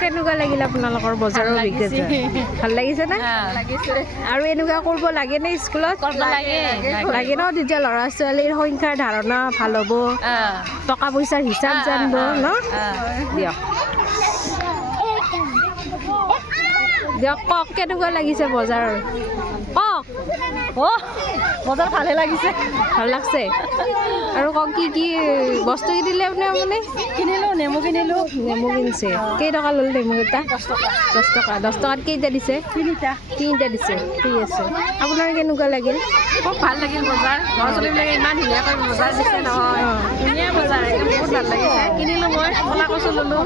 কেনেকুৱা লাগিল আপোনালোকৰ বজাৰৰ অভিজ্ঞতা? ভাল লাগিছে না? আৰু এনেকুৱা কৰিব লাগে নে স্কুলত? লাগে ন, তেতিয়া ল'ৰা ছোৱালীৰ সংখ্যাৰ ধাৰণা ভাল হ'ব, টকা পইচাৰ হিচাপ জানিব ন? দিয়ক দিয়ক কওক কেনেকুৱা লাগিছে বজাৰ? কওক। বজাৰ ভালে লাগিছে, ভাল লাগছে। আৰু কওক কি কি বস্তু কিনিলে আপুনি? কিনিলোঁ, নেমু কিনিলোঁ। নেমু কিনিছে, কেইটকা ল'লে নেমুকেইটা? 10 টকা। 10 টকাত কেইটা দিছে? তিনিটা দিছে। ঠিক আছে, আপোনাৰ কেনেকুৱা লাগিল? খুব ভাল লাগিল বজাৰ। ল'ৰা ছোৱালীবিলাকে ইমান ধুনীয়াকৈ বজাৰ দিছে নহয়, ধুনীয়া বজাৰ, একদম বহুত ভাল লাগিছে। কিনিলোঁ মই, ক'লা কচু ল'লোঁ,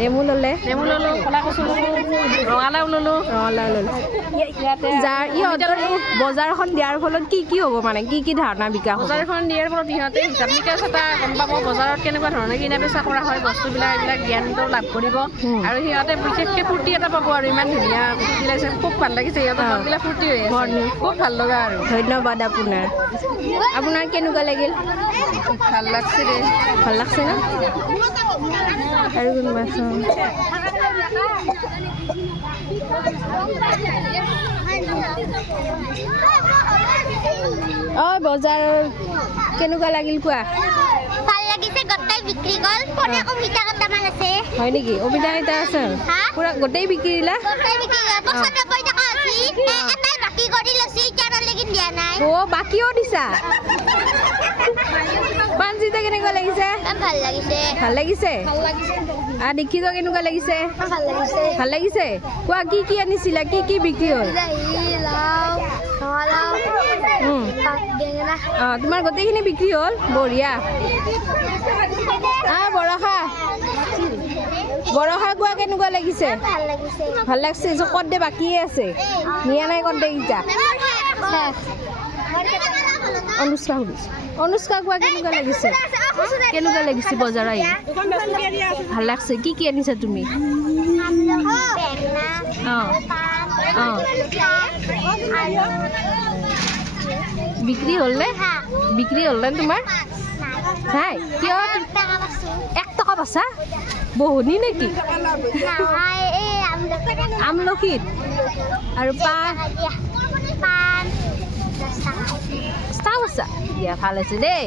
নেমু ল'লোঁ, ক'লা কচু ল'লোঁ, ৰঙালাও ল'লোঁ। ইহঁতৰ বজাৰখন দিয়াৰ ফলত কি কি হ'ব, মানে কি কি ধাৰণা বিকাশ হ'ব? বজাৰখন দিয়াৰ ফলত ইহঁতে হিচাপ নিকাচ এটা গম পাব, বজাৰত কেনেকুৱা ধৰণে কিনা বেচা কৰা হয় বস্তুবিলাক, এইবিলাক জ্ঞানটো লাভ কৰিব। আৰু সিহঁতে বিশেষকৈ ফূৰ্তি এটা পাব আৰু ইমান ধুনীয়া ফূৰ্তি লাগিছে, খুব ভাল লাগিছে। সিহঁতৰ মনবিলাক ফূৰ্তি হৈ আছে, খুব ভাল লগা আৰু। ধন্যবাদ আপোনাৰ কেনেকুৱা লাগিল? ভাল লাগছে দে। ভাল লাগছে না? আৰু কোনোবা আছে? বজাৰ কেনেকুৱা লাগিল কোৱা? ভাল লাগিছে, গোটেই বিক্ৰী গ'ল, পৰে অমিতা কেইটামান আছে। হয় নেকি? অমিতা কেইটা আছে? পুৰা গোটেই বিক্ৰী দিলা? গোটেই বিক্ৰী গ'ল, 95 টকা আছিল, এটাই বাকী কৰি লৈছি, এতিয়ালৈকে দিয়া নাই। বাকীও দিছা? পাঞ্জিটা কেনেকুৱা লাগিছে? ভাল লাগিছে। ভাল লাগিছে? দেখিছ কেনেকুৱা লাগিছে? ভাল লাগিছে। কোৱা কি কি আনিছিলা, কি কি বিক্ৰী হ'ল? তোমাৰ গোটেইখিনি বিক্ৰী হ'ল? বঢ়িয়া। বৰষা কোৱা কেনেকুৱা লাগিছে? ভাল লাগিছে। ক'ত দে বাকীয়ে আছে, নিয়া নাই ক'ত দে কেইটা? অনুষ্কা কোৱা কেনেকুৱা লাগিছে? কেনেকুৱা লাগিছে বজাৰ আহি? ভাল লাগছে। কি কি আনিছা তুমি? বিক্ৰী হ'ল নে? বিক্ৰী হ'ল নে তোমাৰ? নাই কিয়? 1 টকা পাইছা? বহুনি নেকি? আমলখিত আৰু পাণ 10 টকা পাইছা? দিয়া ভাল হৈছে দেই।